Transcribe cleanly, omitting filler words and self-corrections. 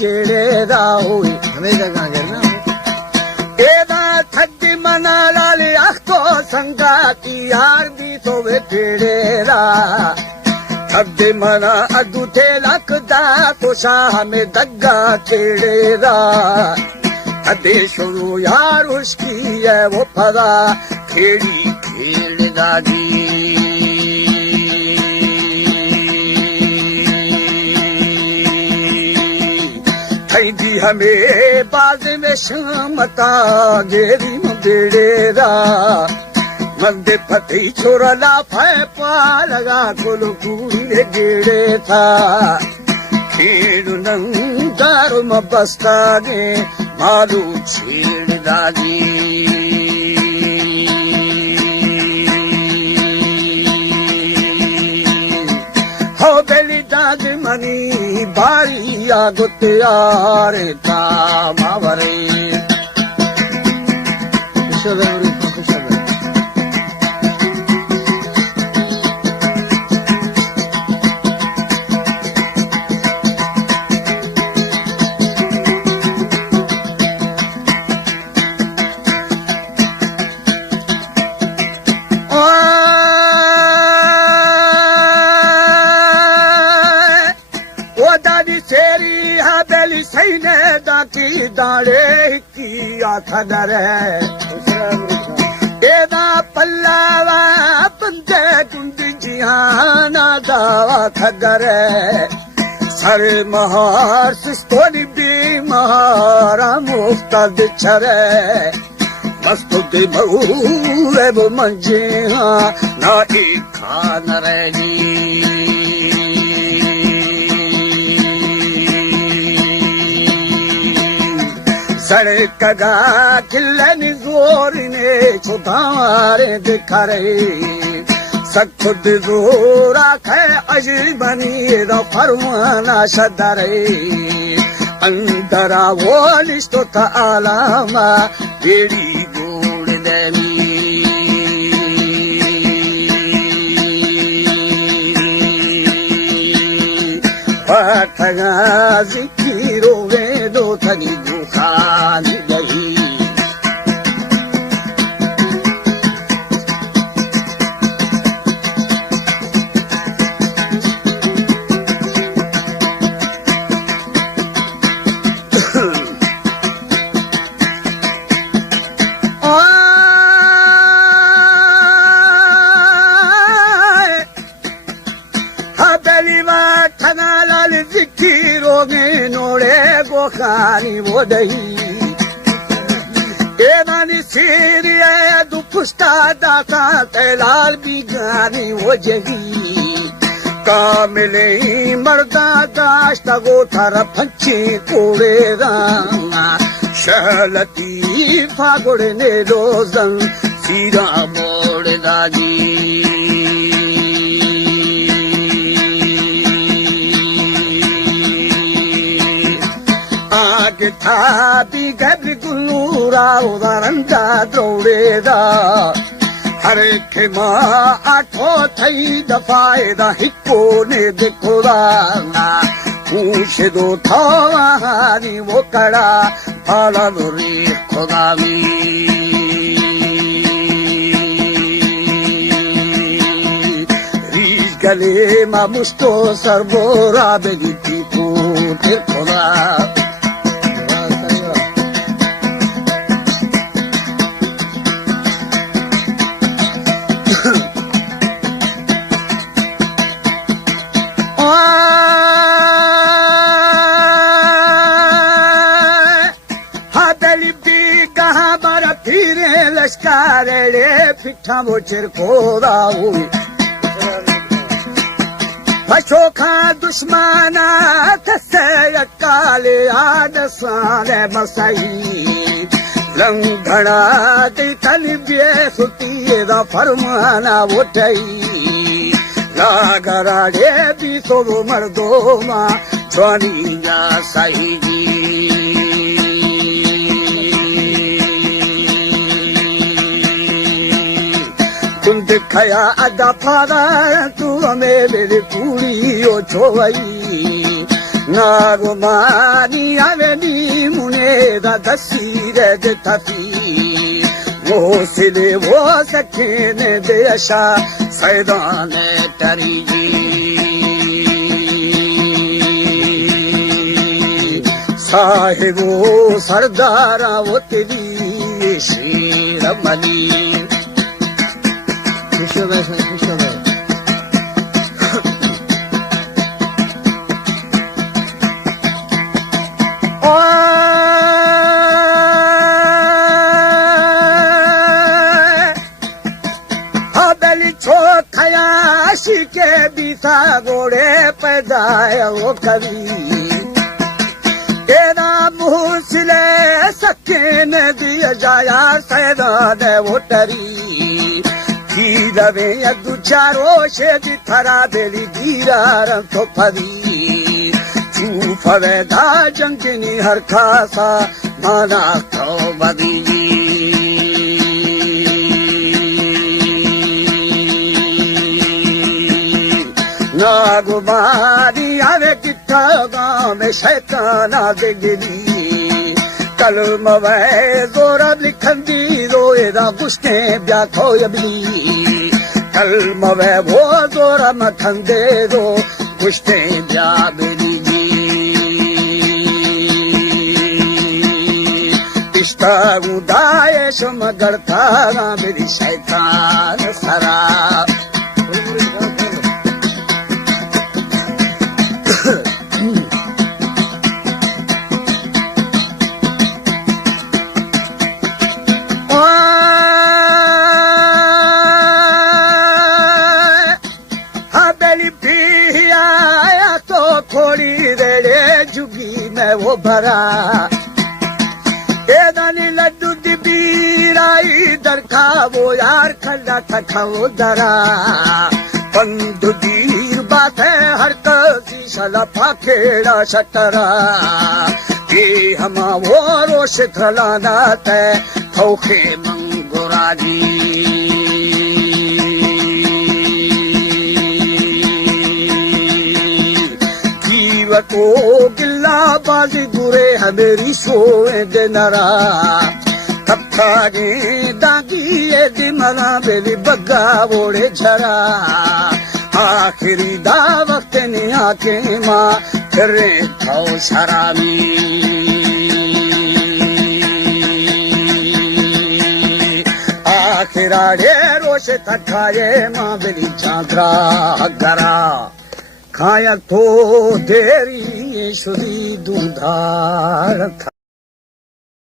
जेड़े दा होई हमेशा कहाँ करना एदा थड्डी मना लाली अखो संगाती यार दी तो वे तेरे दा थड्डी मना अदू थे लखदा तो शाह में दग्गा तेरे दा अदे शुरू यार उसकी है वो पदा खेड़ी खेड़ दादी थैदी हमें बाज में शामता गेरी बेड़े दा मंदे फती छोरा लाफे पा लगा कोलो कूड़े गेड़े था खेड़ नंगार मबस्ता ने मालू छेड़ दादी हो बेली दाद मनी बारी आगुत यार ता मावरे सेरी हवेली सैने दाती दाड़े की आखदर है एदा पल्लावा बंदे कुंदी जिहाना दावा खगर है सर महार सिस्तोनी बीमारा मुफ्तद छरे मस्तु दे बहुरे वो मंजे हाँ ना एक खान रही सड़क का खिलन जोर ने छुपारे दिखा रहे सखुद जोर आखे अजीबनी रो फरमाना शदरे अंदरा वो लिस्तो था आलामा बेड़ी गोड़ देवी पाठगा जिकिरो वे दो थनी खानी गई हवेली में ठना लाल जिकिरो में नोड़े खानी वो दही एनानी सीरिया दुपुष्टा दाता तैलाल भी गानी वो जगी कामिले मर्दा दाश्त गो थर फंची कोड़े रांगा शहलती फागुड़ ने रोजन सीरा मोड़ दागी आग था भी घर गुलूरा उदारंदा द्रोड़ेदा हर एक माँ आठो थई दफाएदा हिक्को ने देखोदा पूछ दो थारी वो कड़ा भाला लोरी खुदावी रीज गले मा मुस्तो सरबोरा बेगी को तेर खुदा लश्कारे पिठा मोचर खोदा फशो खा दुश्मना कसे काले आद सारे मसाई लंघना दी तलबिए सुती दा फरमाना उठई लागराड़े भी तो मर्दो मां जवानी जा सही खया अदा फादा तू मेरे पूरी ओ छोई नागुमानी आवेनी मुने दा दसीरे दे तफी वो सिले वो सखीने दे अशा सैदाने तरी साहिबो सरदारा वो तेरी शेर मनी खुश हो गए खयाशी के बीता गोड़े पैदा वो कभी तेरा मुँह सिले सके ने दिया जाया सैदान वो टरी थी लवे दू चारो शे दी थरा बेली दीरा रंग तो फरी चूफ वेदा जंगनी हर खासा माना तो बदी नागुमारी आवे किट्ठा गाँव में शैताना दे गिली कलम वे जोरा लिखन दी रोए दा गुस्ते ब्याथो यबली कलम वे वो जोरा मखन दे दो गुस्ते ब्या बेली इश्ता उदाए शुमगर था मेरी शैतान सरा थोड़ी देरे जुगी में वो भरा दानी लड्डू दिबीराई दरखा वो यार खल्ला थका वो दरा पंदु दीर बात है हर कसी शला फाखेड़ा शटरा ये हमा वो रोश थलाना ते थोखे मंगुराजी को गिल्ला बाजी बुरे हमेरी सोए दे नरा थप्पा गे दागी ये दिमला बेली बग्गा बोड़े झरा आखिरी दा वक्त ने आके माँ फिरे खाओ शराबी आखिरा रे रोश थकाए माँ बेली चांद्रा गरा खाया तो तेरी शुदी दूधार